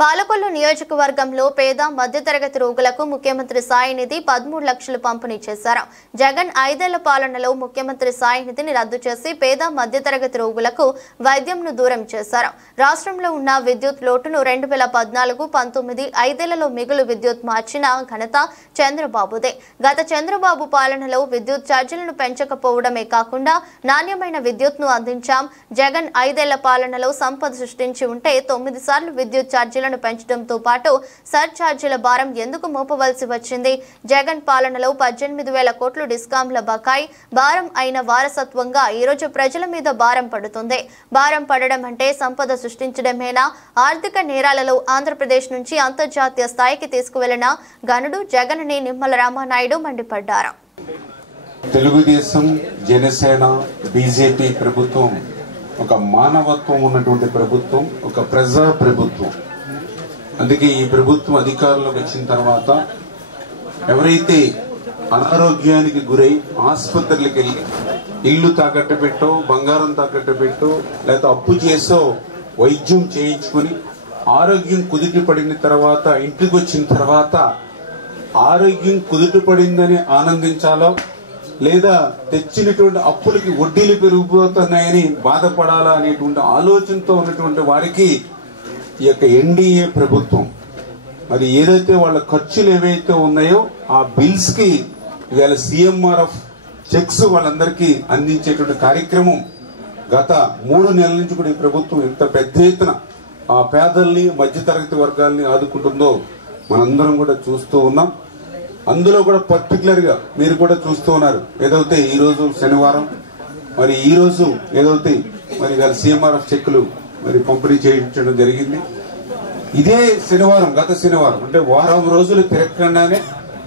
పాలకొల్లు నియోజకవర్గంలో పేద మధ్యతరగతి రోగులకు ముఖ్యమంత్రి సాయి నిధి 13 లక్షలు పంపిణీ చేశారు. జగన్ 5 ఏళ్ల పాలనలో ముఖ్యమంత్రి సాయి నిధిని రద్దు చేసి పేద మధ్యతరగతి రోగులకు వైద్యంను దూరం చేశారు. రాష్ట్రంలో ఉన్న విద్యుత్ లోటును 2014-19 5ఏళ్లలో మిగులు విద్యుత్ మార్చిన ఘనత చంద్రబాబుదే. గత చంద్రబాబు పాలనలో విద్యుత్ ఛార్జీలను పెంచకపోవడమే కాకుండా నాణ్యమైన విద్యుత్ను అందించాం. జగన్ 5 ఏళ్ల పాలనలో సంపద సృష్టించి ఉంటే 9 సార్లు విద్యుత్ ఛార్జీలను పెంచడంతో పాటు సర్ ఛార్జీల భారం ఎందుకు మోపవలసి వచ్చింది? జగన్ పాలనలో 18,000 కోట్లు డిస్కాంల బకాయి భారం అయిన వారసత్వంగా ఈ రోజు ప్రజల మీద భారం పడుతుంది. భారం పడడం అంటే సంపద సృష్టించడమేనా? ఆర్థిక నేరాలలో ఆంధ్రప్రదేశ్ నుంచి అంతర్జాతీయ స్థాయికి తీసుకువెళ్లిన గనుడు జగన్ అని నిమ్మల రామానాయుడు మండిపడ్డారు. తెలుగుదేశం, జనసేన, బీజేపీ ప్రభుత్వం ఒక మానవత్వం ఉన్నటువంటి ప్రభుత్వం, ఒక ప్రజా ప్రభుత్వం. అందుకే ఈ ప్రభుత్వం అధికారంలోకి వచ్చిన తర్వాత ఎవరైతే అనారోగ్యానికి గురై ఆసుపత్రులకు వెళ్ళి ఇల్లు తాకట్టు పెట్టో, బంగారం తాకట్టు పెట్టో, లేకపోతే అప్పు చేసో వైద్యం చేయించుకుని ఆరోగ్యం కుదుట పడిన తర్వాత ఇంటికి వచ్చిన తర్వాత ఆరోగ్యం కుదుట పడిందని ఆనందించాలో, లేదా తెచ్చినటువంటి అప్పులకి వడ్డీలు పెరిగిపోతున్నాయని బాధపడాలా అనేటువంటి ఆలోచనతో ఉన్నటువంటి వారికి ఈ యొక్క ఎన్డీఏ ప్రభుత్వం మరి ఏదైతే వాళ్ళ ఖర్చులు ఏవైతే ఉన్నాయో ఆ బిల్స్ కి ఇవాళ CMRF చెక్స్ వాళ్ళందరికీ అందించేటువంటి కార్యక్రమం గత 3 నెలల నుంచి కూడా ఈ ప్రభుత్వం ఎంత పెద్ద ఎత్తున ఆ పేదల్ని, మధ్యతరగతి వర్గాల్ని ఆదుకుంటుందో మనందరం కూడా చూస్తూ ఉన్నాం. అందులో కూడా పర్టికులర్ గా మీరు కూడా చూస్తూ ఉన్నారు. ఏదైతే ఈ రోజు శనివారం, మరి ఈ రోజు ఏదైతే మరి CMRF చెక్కులు మరి పంపిణీ చేయించడం జరిగింది. ఇదే శనివారం, గత శనివారం అంటే వారం రోజులు తిరగకుండానే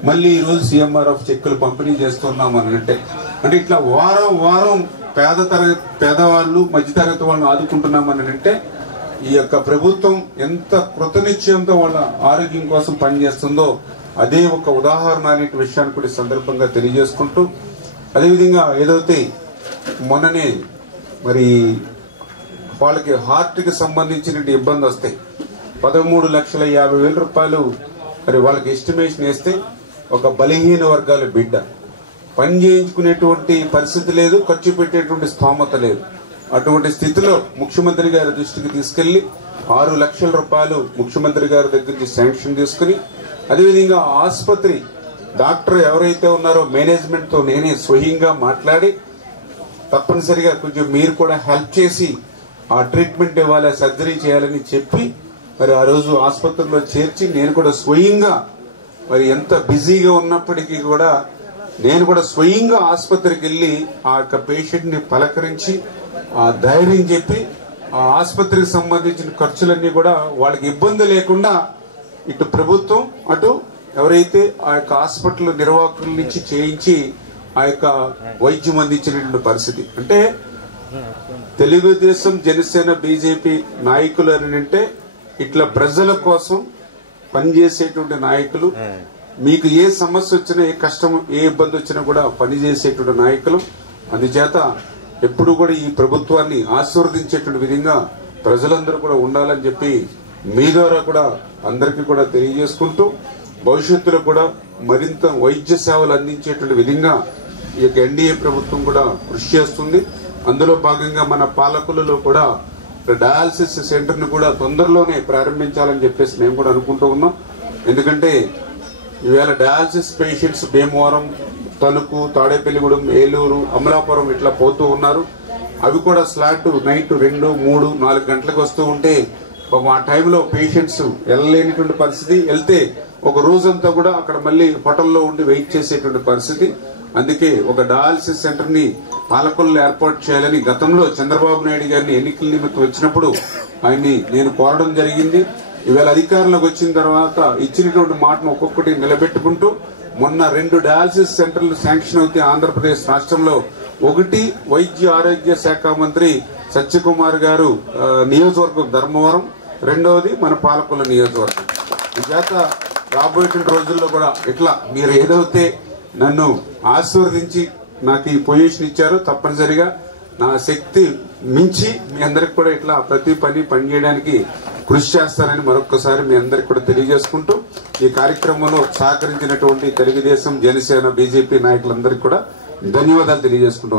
మళ్ళీ ఈ రోజు CMRF చెక్కులు పంపిణీ చేస్తున్నాం అని అంటే ఇట్లా వారం పేదవాళ్ళు, మధ్యతరగతి వాళ్ళని ఆదుకుంటున్నామని అంటే ఈ యొక్క ప్రభుత్వం ఎంత కృతనిశ్చయంతో వాళ్ళ ఆరోగ్యం కోసం పనిచేస్తుందో అదే ఒక ఉదాహరణ అనే విషయాన్ని కూడా సందర్భంగా తెలియజేసుకుంటూ, అదేవిధంగా ఏదైతే మొన్ననే మరి వాళ్ళకి హార్ట్ కి సంబంధించిన ఇబ్బంది వస్తాయి 13,50,000 రూపాయలు మరి వాళ్ళకి ఎస్టిమేషన్ వేస్తే ఒక బలహీన వర్గాల బిడ్డ పని చేయించుకునేటువంటి పరిస్థితి లేదు, ఖర్చు పెట్టేటువంటి స్తోమత లేదు. అటువంటి స్థితిలో ముఖ్యమంత్రి గారి దృష్టికి తీసుకెళ్లి 6 లక్షల రూపాయలు ముఖ్యమంత్రి గారి దగ్గర నుంచి శాంక్షన్ తీసుకుని, అదేవిధంగా ఆసుపత్రి డాక్టర్ ఎవరైతే ఉన్నారో మేనేజ్మెంట్ తో నేనే స్వయంగా మాట్లాడి తప్పనిసరిగా కొంచెం మీరు కూడా హెల్ప్ చేసి ఆ ట్రీట్మెంట్ ఇవ్వాలి, సర్జరీ చేయాలని చెప్పి మరి ఆ రోజు ఆసుపత్రిలో చేర్చి నేను కూడా స్వయంగా మరి ఎంత బిజీగా ఉన్నప్పటికీ కూడా నేను కూడా స్వయంగా ఆసుపత్రికి వెళ్లి ఆ యొక్క పేషెంట్ ని పలకరించి ఆ ధైర్యం చెప్పి ఆ ఆసుపత్రికి సంబంధించిన ఖర్చులన్నీ కూడా వాళ్ళకి ఇబ్బంది లేకుండా ఇటు ప్రభుత్వం, అటు ఎవరైతే ఆ యొక్క హాస్పిటల్ నిర్వాహకుల నుంచి చేయించి ఆ యొక్క వైద్యం అందించినటువంటి పరిస్థితి. అంటే తెలుగుదేశం, జనసేన, బీజేపీ నాయకులు అని అంటే ఇట్లా ప్రజల కోసం పనిచేసేటువంటి నాయకులు. మీకు ఏ సమస్య వచ్చినా, ఏ కష్టం, ఏ ఇబ్బంది వచ్చినా కూడా పనిచేసేటువంటి నాయకులు. అందుచేత ఎప్పుడు కూడా ఈ ప్రభుత్వాన్ని ఆశీర్వదించేటువంటి విధంగా ప్రజలందరూ కూడా ఉండాలని చెప్పి మీ ద్వారా కూడా అందరికీ కూడా తెలియజేసుకుంటూ, భవిష్యత్తులో కూడా మరింత వైద్య సేవలు అందించేటువంటి విధంగా ఈ యొక్క ఎన్డీఏ ప్రభుత్వం కూడా కృషి చేస్తుంది. అందులో భాగంగా మన పాలకులలో కూడా డయాలసిస్ సెంటర్ ను కూడా తొందరలోనే ప్రారంభించాలని చెప్పేసి మేము కూడా అనుకుంటూ ఉన్నాం. ఎందుకంటే ఈవేళ డయాలసిస్ పేషెంట్స్ భీమవరం, తణుకు, తాడేపల్లిగూడెం, ఏలూరు, అమలాపురం ఇట్లా పోతూ ఉన్నారు. అవి కూడా స్లాట్ నైట్ 2, 3, 4 గంటలకు వస్తూ ఉంటే ఆ టైంలో పేషెంట్స్ వెళ్ళలేనిటువంటి పరిస్థితి, వెళ్తే ఒక రోజంతా కూడా అక్కడ మళ్ళీ హోటల్లో ఉండి వెయిట్ చేసేటువంటి పరిస్థితి. అందుకే ఒక డయాలసిస్ సెంటర్ ని పాలకొల్లు ఏర్పాటు చేయాలని గతంలో చంద్రబాబు నాయుడు గారిని ఎన్నికల నిమిత్తం వచ్చినప్పుడు ఆయన్ని నేను కోరడం జరిగింది. ఈవేళ అధికారంలోకి వచ్చిన తర్వాత ఇచ్చినటువంటి మాటను ఒక్కొక్కటి నిలబెట్టుకుంటూ మొన్న 2 డయాలసిస్ సెంటర్లు శాంక్షన్ అవుతే ఆంధ్రప్రదేశ్ రాష్ట్రంలో, ఒకటి వైద్య ఆరోగ్య శాఖ మంత్రి సత్యకుమార్ గారు నియోజకవర్గం ధర్మవరం, రెండవది మన పాలకొల్లు నియోజకవర్గం. ఈ చేత రాబోయే రోజుల్లో కూడా ఇట్లా మీరు ఏదైతే నన్ను ఆశీర్వదించి నాకు ఈ పొజిషన్ ఇచ్చారో తప్పనిసరిగా నా శక్తి మించి మీ అందరికి కూడా ఇట్లా ప్రతి పని చేయడానికి కృషి చేస్తారని మరొకసారి మీ అందరికి కూడా తెలియజేసుకుంటూ ఈ కార్యక్రమంలో సహకరించినటువంటి తెలుగుదేశం, జనసేన, బీజేపీ నాయకులందరికీ కూడా ధన్యవాదాలు తెలియజేసుకుంటాం.